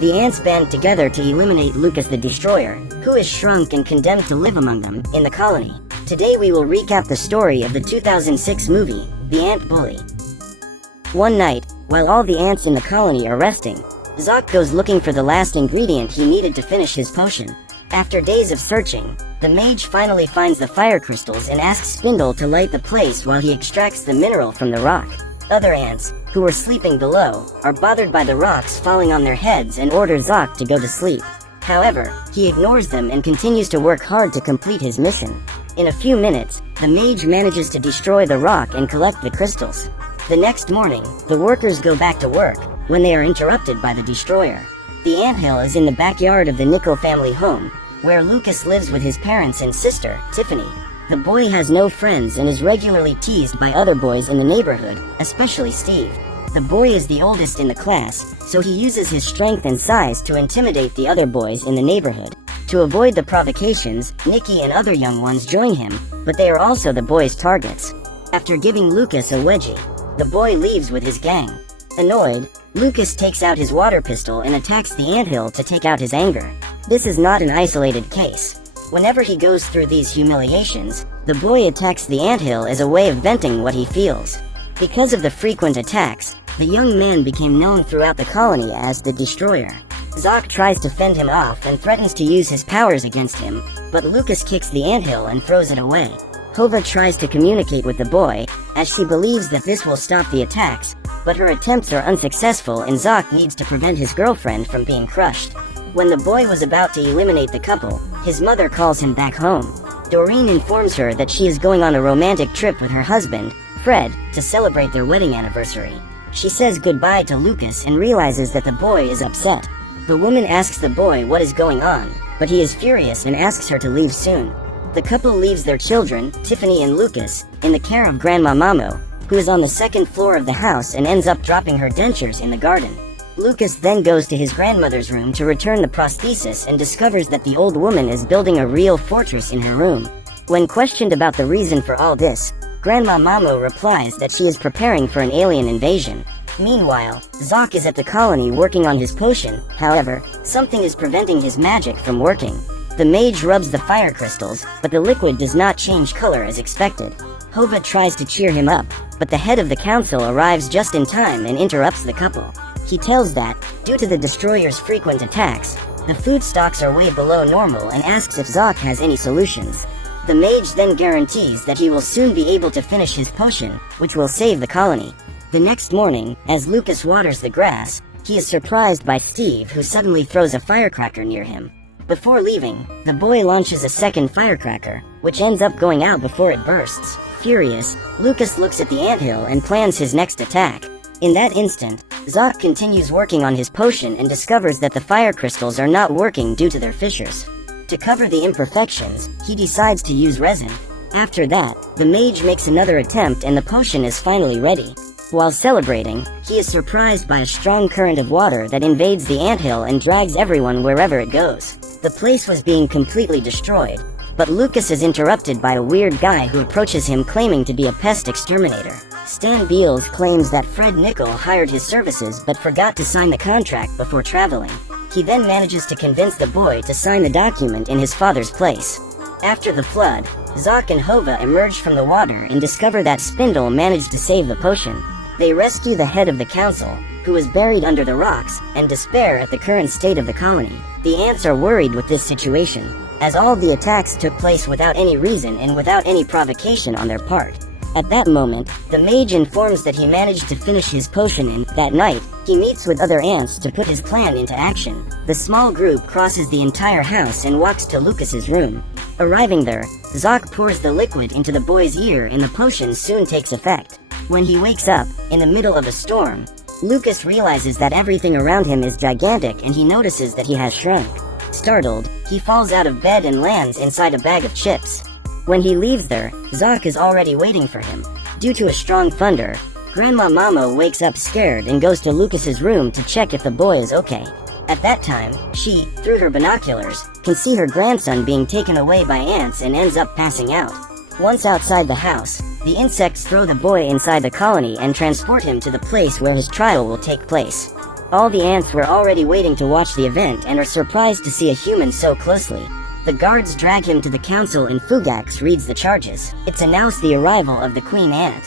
The ants band together to eliminate Lucas the Destroyer, who is shrunk and condemned to live among them in the colony. Today we will recap the story of the 2006 movie, The Ant Bully. One night, while all the ants in the colony are resting, Zoc goes looking for the last ingredient he needed to finish his potion. After days of searching, the mage finally finds the fire crystals and asks Spindle to light the place while he extracts the mineral from the rock. Other ants, who were sleeping below, are bothered by the rocks falling on their heads and order Zoc to go to sleep. However, he ignores them and continues to work hard to complete his mission. In a few minutes, the mage manages to destroy the rock and collect the crystals. The next morning, the workers go back to work, when they are interrupted by the destroyer. The anthill is in the backyard of the Nickel family home, where Lucas lives with his parents and sister, Tiffany. The boy has no friends and is regularly teased by other boys in the neighborhood, especially Steve. The boy is the oldest in the class, so he uses his strength and size to intimidate the other boys in the neighborhood. To avoid the provocations, Nikki and other young ones join him, but they are also the boy's targets. After giving Lucas a wedgie, the boy leaves with his gang. Annoyed, Lucas takes out his water pistol and attacks the anthill to take out his anger. This is not an isolated case. Whenever he goes through these humiliations, the boy attacks the anthill as a way of venting what he feels. Because of the frequent attacks, the young man became known throughout the colony as the Destroyer. Zoc tries to fend him off and threatens to use his powers against him, but Lucas kicks the anthill and throws it away. Hova tries to communicate with the boy, as she believes that this will stop the attacks, but her attempts are unsuccessful and Zoc needs to prevent his girlfriend from being crushed. When the boy was about to eliminate the couple, his mother calls him back home. Doreen informs her that she is going on a romantic trip with her husband, Fred, to celebrate their wedding anniversary. She says goodbye to Lucas and realizes that the boy is upset. The woman asks the boy what is going on, but he is furious and asks her to leave soon. The couple leaves their children, Tiffany and Lucas, in the care of Grandma Mamo, who is on the second floor of the house and ends up dropping her dentures in the garden. Lucas then goes to his grandmother's room to return the prosthesis and discovers that the old woman is building a real fortress in her room. When questioned about the reason for all this, Grandma Mamo replies that she is preparing for an alien invasion. Meanwhile, Zoc is at the colony working on his potion. However, something is preventing his magic from working. The mage rubs the fire crystals, but the liquid does not change color as expected. Hova tries to cheer him up, but the head of the council arrives just in time and interrupts the couple. He tells that, due to the Destroyer's frequent attacks, the food stocks are way below normal and asks if Zoc has any solutions. The mage then guarantees that he will soon be able to finish his potion, which will save the colony. The next morning, as Lucas waters the grass, he is surprised by Steve, who suddenly throws a firecracker near him. Before leaving, the boy launches a second firecracker, which ends up going out before it bursts. Furious, Lucas looks at the anthill and plans his next attack. In that instant, Zoc continues working on his potion and discovers that the fire crystals are not working due to their fissures. To cover the imperfections, he decides to use resin. After that, the mage makes another attempt and the potion is finally ready. While celebrating, he is surprised by a strong current of water that invades the anthill and drags everyone wherever it goes. The place was being completely destroyed, but Lucas is interrupted by a weird guy who approaches him claiming to be a pest exterminator. Stan Beals claims that Fred Nickel hired his services but forgot to sign the contract before traveling. He then manages to convince the boy to sign the document in his father's place. After the flood, Zoc and Hova emerge from the water and discover that Spindle managed to save the potion. They rescue the head of the council, who is buried under the rocks, and despair at the current state of the colony. The ants are worried with this situation, as all the attacks took place without any reason and without any provocation on their part. At that moment, the mage informs that he managed to finish his potion and, that night, he meets with other ants to put his plan into action. The small group crosses the entire house and walks to Lucas's room. Arriving there, Zoc pours the liquid into the boy's ear and the potion soon takes effect. When he wakes up, in the middle of a storm, Lucas realizes that everything around him is gigantic and he notices that he has shrunk. Startled, he falls out of bed and lands inside a bag of chips. When he leaves there, Zoc is already waiting for him. Due to a strong thunder, Grandma Mamo wakes up scared and goes to Lucas's room to check if the boy is okay. At that time, she, through her binoculars, can see her grandson being taken away by ants and ends up passing out. Once outside the house, the insects throw the boy inside the colony and transport him to the place where his trial will take place. All the ants were already waiting to watch the event and are surprised to see a human so closely. The guards drag him to the council and Fugax reads the charges. It's announced the arrival of the queen ant,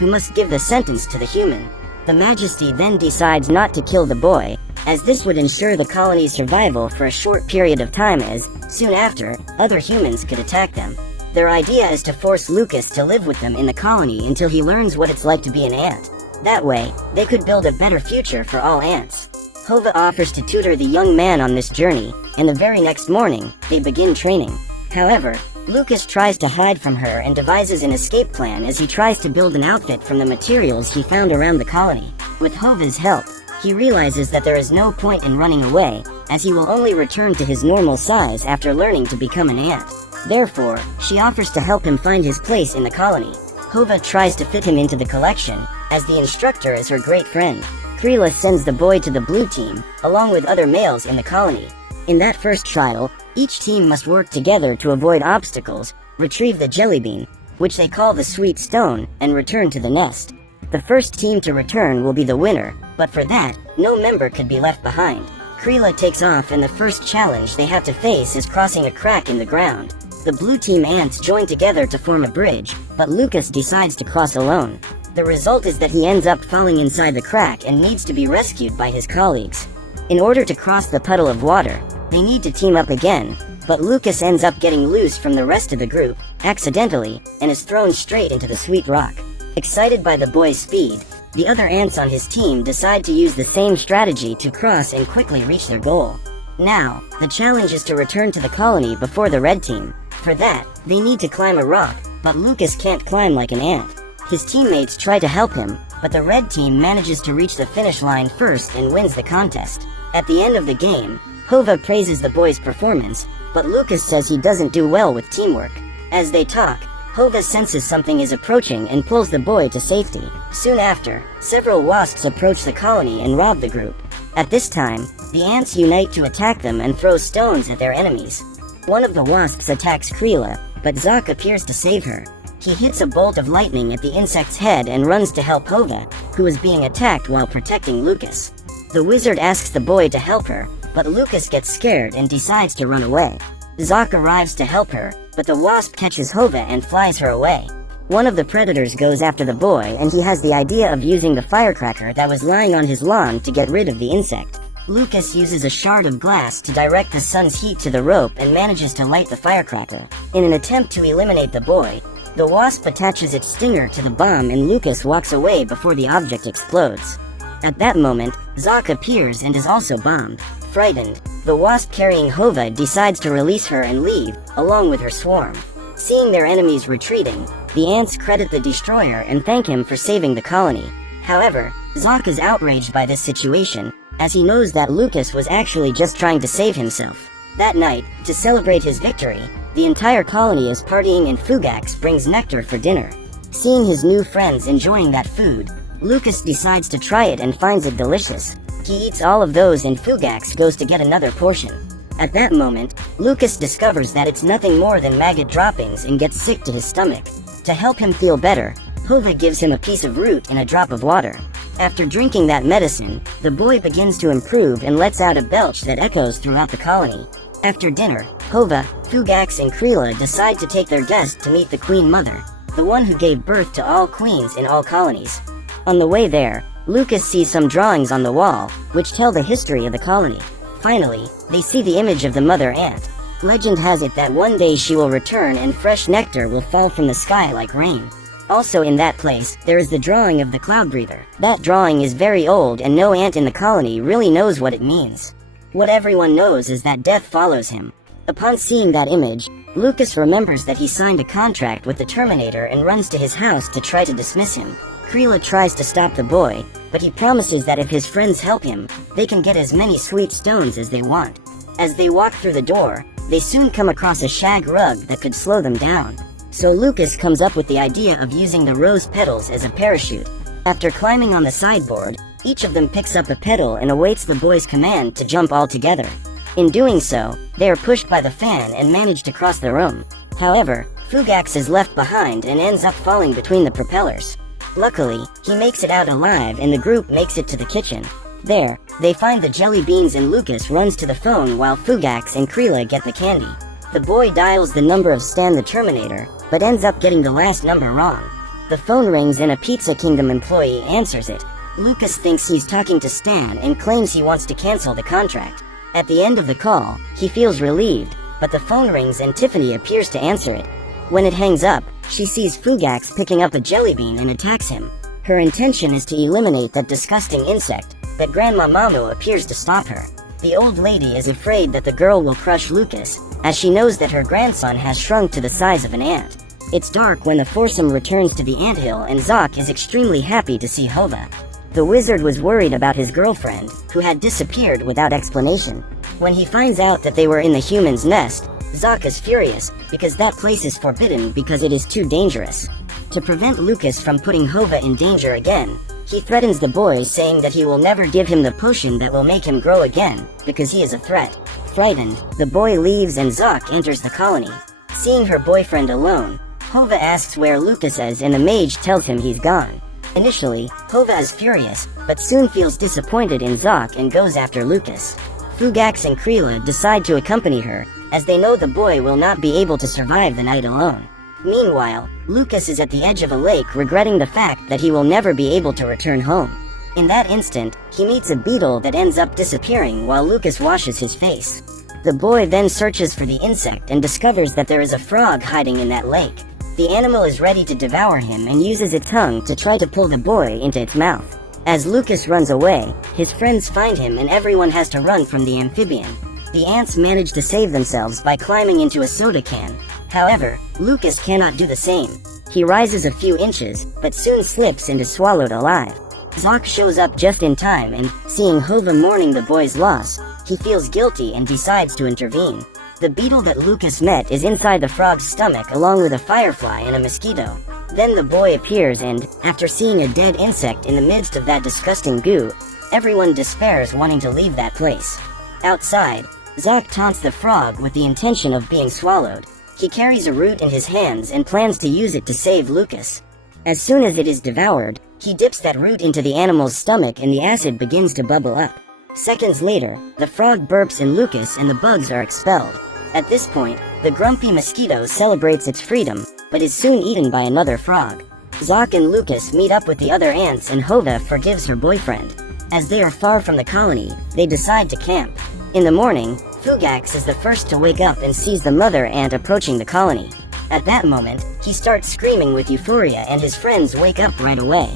who must give the sentence to the human. The Majesty then decides not to kill the boy, as this would ensure the colony's survival for a short period of time, as, soon after, other humans could attack them. Their idea is to force Lucas to live with them in the colony until he learns what it's like to be an ant. That way, they could build a better future for all ants. Hova offers to tutor the young man on this journey, and the very next morning, they begin training. However, Lucas tries to hide from her and devises an escape plan as he tries to build an outfit from the materials he found around the colony. With Hova's help, he realizes that there is no point in running away, as he will only return to his normal size after learning to become an ant. Therefore, she offers to help him find his place in the colony. Hova tries to fit him into the collection, as the instructor is her great friend. Krila sends the boy to the blue team, along with other males in the colony. In that first trial, each team must work together to avoid obstacles, retrieve the jelly bean, which they call the sweet stone, and return to the nest. The first team to return will be the winner, but for that, no member could be left behind. Krila takes off and the first challenge they have to face is crossing a crack in the ground. The blue team ants join together to form a bridge, but Lucas decides to cross alone. The result is that he ends up falling inside the crack and needs to be rescued by his colleagues. In order to cross the puddle of water, they need to team up again, but Lucas ends up getting loose from the rest of the group, accidentally, and is thrown straight into the sweet rock. Excited by the boy's speed, the other ants on his team decide to use the same strategy to cross and quickly reach their goal. Now, the challenge is to return to the colony before the red team. For that, they need to climb a rock, but Lucas can't climb like an ant. His teammates try to help him, but the red team manages to reach the finish line first and wins the contest. At the end of the game, Hova praises the boy's performance, but Lucas says he doesn't do well with teamwork. As they talk, Hova senses something is approaching and pulls the boy to safety. Soon after, several wasps approach the colony and rob the group. At this time, the ants unite to attack them and throw stones at their enemies. One of the wasps attacks Krila, but Zoc appears to save her. He hits a bolt of lightning at the insect's head and runs to help Hova, who is being attacked while protecting Lucas. The wizard asks the boy to help her, but Lucas gets scared and decides to run away. Zoc arrives to help her, but the wasp catches Hova and flies her away. One of the predators goes after the boy and he has the idea of using the firecracker that was lying on his lawn to get rid of the insect. Lucas uses a shard of glass to direct the sun's heat to the rope and manages to light the firecracker. In an attempt to eliminate the boy, the wasp attaches its stinger to the bomb and Lucas walks away before the object explodes. At that moment, Zoc appears and is also bombed. Frightened, the wasp carrying Hova decides to release her and leave, along with her swarm. Seeing their enemies retreating, the ants credit the destroyer and thank him for saving the colony. However, Zoc is outraged by this situation, as he knows that Lucas was actually just trying to save himself. That night, to celebrate his victory, the entire colony is partying and Fugax brings nectar for dinner. Seeing his new friends enjoying that food, Lucas decides to try it and finds it delicious. He eats all of those and Fugax goes to get another portion. At that moment, Lucas discovers that it's nothing more than maggot droppings and gets sick to his stomach. To help him feel better, Hova gives him a piece of root and a drop of water. After drinking that medicine, the boy begins to improve and lets out a belch that echoes throughout the colony. After dinner, Hova, Fugax and Krila decide to take their guest to meet the Queen Mother, the one who gave birth to all queens in all colonies. On the way there, Lucas sees some drawings on the wall, which tell the history of the colony. Finally, they see the image of the mother ant. Legend has it that one day she will return and fresh nectar will fall from the sky like rain. Also in that place, there is the drawing of the cloud breather. That drawing is very old and no ant in the colony really knows what it means. What everyone knows is that death follows him. Upon seeing that image, Lucas remembers that he signed a contract with the Terminator and runs to his house to try to dismiss him. Krila tries to stop the boy, but he promises that if his friends help him, they can get as many sweet stones as they want. As they walk through the door, they soon come across a shag rug that could slow them down. So Lucas comes up with the idea of using the rose petals as a parachute. After climbing on the sideboard, each of them picks up a petal and awaits the boy's command to jump all together. In doing so, they are pushed by the fan and manage to cross the room. However, Fugax is left behind and ends up falling between the propellers. Luckily, he makes it out alive and the group makes it to the kitchen. There, they find the jelly beans and Lucas runs to the phone while Fugax and Krila get the candy. The boy dials the number of Stan the Terminator, but ends up getting the last number wrong. The phone rings and a Pizza Kingdom employee answers it. Lucas thinks he's talking to Stan and claims he wants to cancel the contract. At the end of the call, he feels relieved, but the phone rings and Tiffany appears to answer it. When it hangs up, she sees Fugax picking up a jelly bean and attacks him. Her intention is to eliminate that disgusting insect, but Grandma Mamo appears to stop her. The old lady is afraid that the girl will crush Lucas, as she knows that her grandson has shrunk to the size of an ant. It's dark when the foursome returns to the anthill and Zoc is extremely happy to see Hova. The wizard was worried about his girlfriend, who had disappeared without explanation. When he finds out that they were in the human's nest, Zoc is furious, because that place is forbidden because it is too dangerous. To prevent Lucas from putting Hova in danger again, he threatens the boy saying that he will never give him the potion that will make him grow again, because he is a threat. Frightened, the boy leaves and Zoc enters the colony. Seeing her boyfriend alone, Hova asks where Lucas is and the mage tells him he's gone. Initially, Hova is furious, but soon feels disappointed in Zoc and goes after Lucas. Fugax and Krila decide to accompany her, as they know the boy will not be able to survive the night alone. Meanwhile, Lucas is at the edge of a lake regretting the fact that he will never be able to return home. In that instant, he meets a beetle that ends up disappearing while Lucas washes his face. The boy then searches for the insect and discovers that there is a frog hiding in that lake. The animal is ready to devour him and uses its tongue to try to pull the boy into its mouth. As Lucas runs away, his friends find him and everyone has to run from the amphibian. The ants manage to save themselves by climbing into a soda can. However, Lucas cannot do the same. He rises a few inches, but soon slips and is swallowed alive. Zoc shows up just in time and, seeing Hova mourning the boy's loss, he feels guilty and decides to intervene. The beetle that Lucas met is inside the frog's stomach along with a firefly and a mosquito. Then the boy appears and, after seeing a dead insect in the midst of that disgusting goo, everyone despairs wanting to leave that place. Outside, Zoc taunts the frog with the intention of being swallowed. He carries a root in his hands and plans to use it to save Lucas. As soon as it is devoured, he dips that root into the animal's stomach and the acid begins to bubble up. Seconds later, the frog burps in Lucas and the bugs are expelled. At this point, the grumpy mosquito celebrates its freedom, but is soon eaten by another frog. Zoc and Lucas meet up with the other ants and Hova forgives her boyfriend. As they are far from the colony, they decide to camp. In the morning, Fugax is the first to wake up and sees the mother ant approaching the colony. At that moment, he starts screaming with euphoria and his friends wake up right away.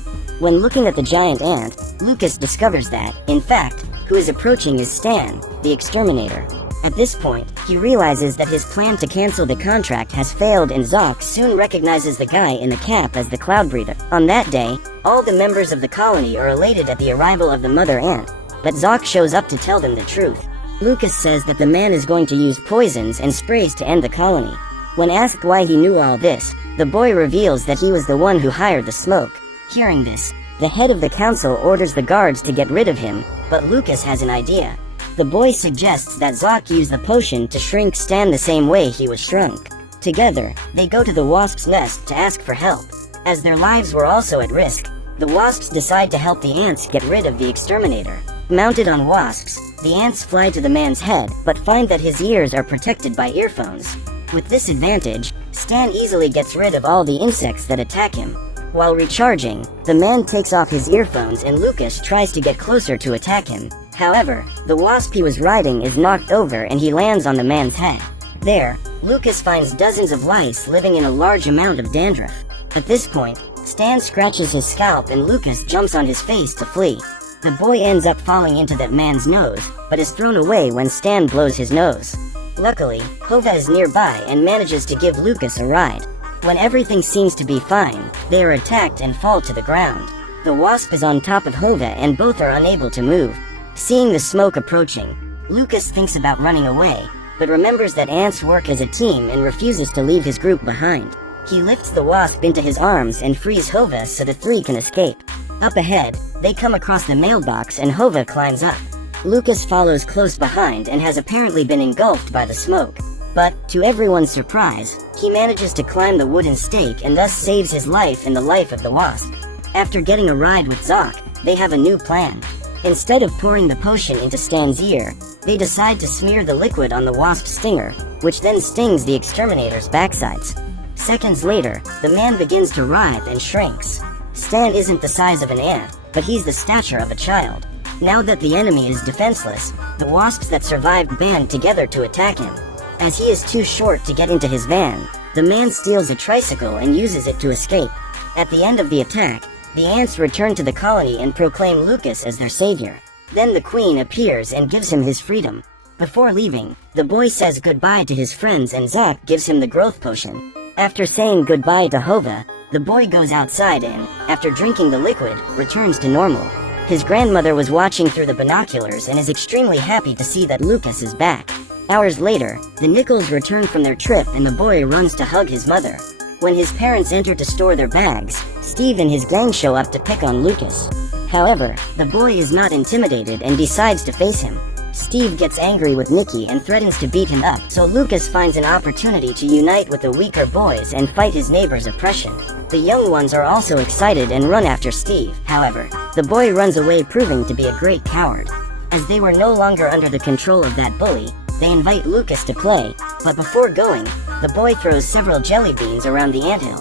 When looking at the giant ant, Lucas discovers that, in fact, who is approaching is Stan, the exterminator. At this point, he realizes that his plan to cancel the contract has failed and Zoc soon recognizes the guy in the cap as the cloud breather. On that day, all the members of the colony are elated at the arrival of the mother ant, but Zoc shows up to tell them the truth. Lucas says that the man is going to use poisons and sprays to end the colony. When asked why he knew all this, the boy reveals that he was the one who hired the smoke. Hearing this, the head of the council orders the guards to get rid of him, but Lucas has an idea. The boy suggests that Zoc use the potion to shrink Stan the same way he was shrunk. Together, they go to the wasp's nest to ask for help. As their lives were also at risk, the wasps decide to help the ants get rid of the exterminator. Mounted on wasps, the ants fly to the man's head but find that his ears are protected by earphones. With this advantage, Stan easily gets rid of all the insects that attack him. While recharging, the man takes off his earphones and Lucas tries to get closer to attack him. However, the wasp he was riding is knocked over and he lands on the man's head. There, Lucas finds dozens of lice living in a large amount of dandruff. At this point, Stan scratches his scalp and Lucas jumps on his face to flee. The boy ends up falling into that man's nose, but is thrown away when Stan blows his nose. Luckily, Hova is nearby and manages to give Lucas a ride. When everything seems to be fine, they are attacked and fall to the ground. The wasp is on top of Hova and both are unable to move. Seeing the smoke approaching, Lucas thinks about running away, but remembers that ants work as a team and refuses to leave his group behind. He lifts the wasp into his arms and frees Hova so the three can escape. Up ahead, they come across the mailbox and Hova climbs up. Lucas follows close behind and has apparently been engulfed by the smoke. But, to everyone's surprise, he manages to climb the wooden stake and thus saves his life and the life of the wasp. After getting a ride with Zoc, they have a new plan. Instead of pouring the potion into Stan's ear, they decide to smear the liquid on the wasp's stinger, which then stings the exterminator's backsides. Seconds later, the man begins to writhe and shrinks. Stan isn't the size of an ant, but he's the stature of a child. Now that the enemy is defenseless, the wasps that survived band together to attack him. As he is too short to get into his van, the man steals a tricycle and uses it to escape. At the end of the attack, the ants return to the colony and proclaim Lucas as their savior. Then the queen appears and gives him his freedom. Before leaving, the boy says goodbye to his friends and Zach gives him the growth potion. After saying goodbye to Hova, the boy goes outside and, after drinking the liquid, returns to normal. His grandmother was watching through the binoculars and is extremely happy to see that Lucas is back. Hours later, the Nichols return from their trip and the boy runs to hug his mother. When his parents enter to store their bags, Steve and his gang show up to pick on Lucas. However, the boy is not intimidated and decides to face him. Steve gets angry with Nikki and threatens to beat him up, so Lucas finds an opportunity to unite with the weaker boys and fight his neighbor's oppression. The young ones are also excited and run after Steve. However, the boy runs away, proving to be a great coward. As they were no longer under the control of that bully, they invite Lucas to play, but before going, the boy throws several jelly beans around the anthill.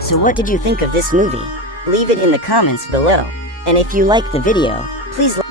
So what did you think of this movie? Leave it in the comments below. And if you liked the video, please like